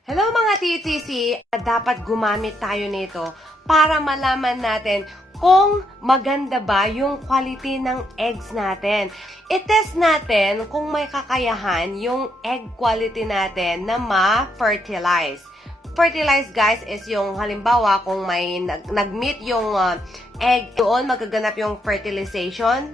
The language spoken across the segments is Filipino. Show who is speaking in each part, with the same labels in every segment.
Speaker 1: Hello mga TTC! Dapat gumamit tayo nito para malaman natin kung maganda ba yung quality ng eggs natin. I-test natin kung may kakayahan yung egg quality natin na ma-fertilize. Fertilize guys is yung halimbawa kung may nag- nag-meet yung uh, egg, doon magaganap yung fertilization.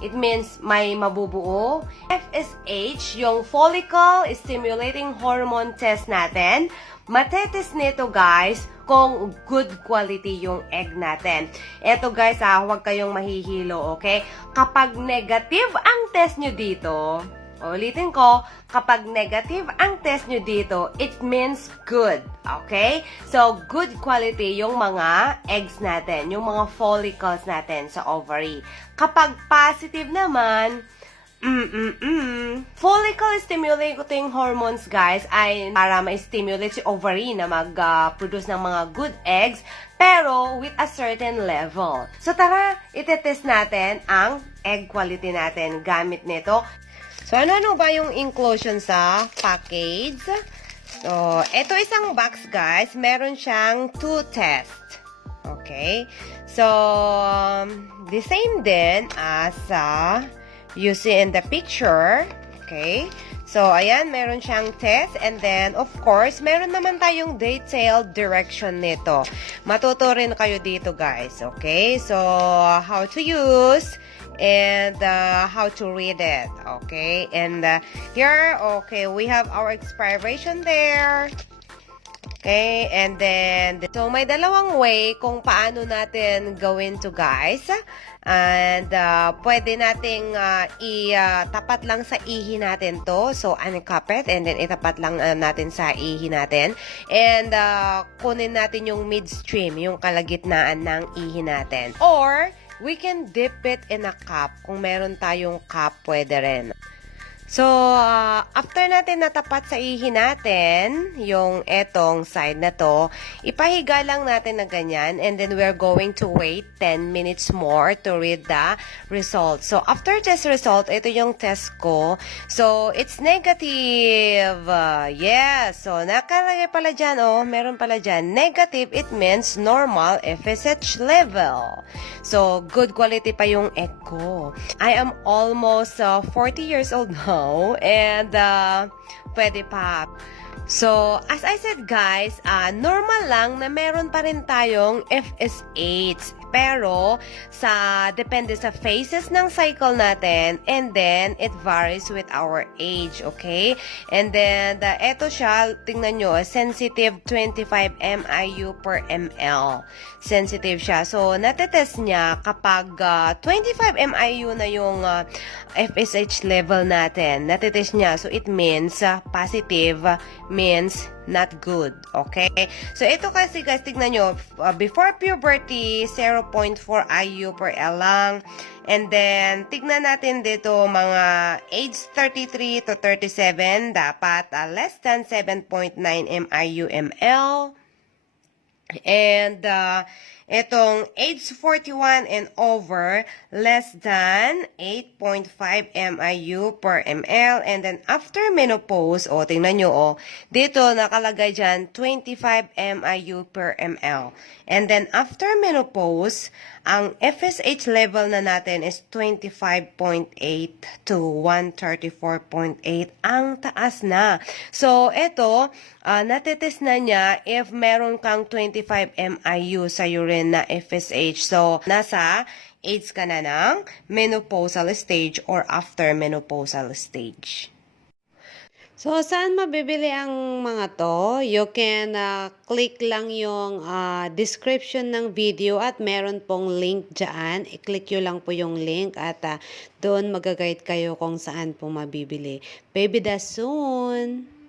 Speaker 1: It means may mabubuo. FSH, yung follicle stimulating hormone test natin. Matetest nito guys kung good quality yung egg natin. Eto guys ah, huwag kayong mahihilo, okay? Kapag negative ang test nyo dito, Ulitin ko, kapag negative ang test nyo dito, it means good. Okay? So, good quality yung mga eggs natin, yung mga follicles natin sa ovary. Kapag positive naman, Mm-mm-mm. Follicle stimulating hormones, guys, ay para ma-stimulate si ovary na mag-produce ng mga good eggs, pero with a certain level. So, tara, itetest natin ang egg quality natin gamit nito. So, ano-ano ba yung inclusion sa package? So, ito isang box, guys. Meron siyang two test. Okay? So, the same din as uh, you see in the picture. Okay? So, ayan, meron siyang test. And then, of course, meron naman tayong detailed direction nito. Matuto rin kayo dito, guys. Okay? So, how to use and uh, how to read it. Okay? And uh, here, okay, we have our expiration there. Okay, and then, so may dalawang way kung paano natin gawin to guys. And uh, pwede nating uh, itapat lang sa ihi natin to. So, uncap it and then itapat lang uh, natin sa ihi natin. And uh, kunin natin yung midstream, yung kalagitnaan ng ihi natin. Or, we can dip it in a cup. Kung meron tayong cup, pwede rin. So, uh, after natin natapat sa ihi natin, yung etong side na to, ipahiga lang natin na ganyan and then we're going to wait 10 minutes more to read the result. So, after test result, ito yung test ko. So, it's negative. Yes. So, nakalagay pala dyan, oh, meron pala dyan. Negative, it means normal FSH level. So, good quality pa yung egg ko. I am almost uh, 40 years old now and uh, pwede pa. So, as I said guys, uh, normal lang na meron pa rin tayong FSH. Pero, sa, depende sa phases ng cycle natin and then it varies with our age, okay? And then, the, eto siya, tingnan nyo, sensitive 25 MIU per ml. Sensitive siya. So, natetest niya kapag uh, 25 MIU na yung uh, FSH level natin. Natetest niya. So, it means uh, positive means not good. Okay? So, ito kasi guys, tignan nyo, uh, before puberty, 0.4 IU per L lang. And then, tignan natin dito, mga age 33 to 37, dapat uh, less than 7.9 MIU ML. And uh, itong age 41 and over, less than 8.5 MIU per ml. And then after menopause, o tingnan nyo, o, dito nakalagay dyan 25 MIU per ml. And then after menopause, ang FSH level na natin is 25.8 to 134.8. Ang taas na. So, ito, uh, natetest na niya if meron kang 25 MIU sa urine na FSH. So, nasa age ka na ng menopausal stage or after menopausal stage.
Speaker 2: So, saan mabibili ang mga to? You can uh, click lang yung uh, description ng video at meron pong link dyan. I-click nyo lang po yung link at uh, doon magaguide kayo kung saan po mabibili. Baby, das soon!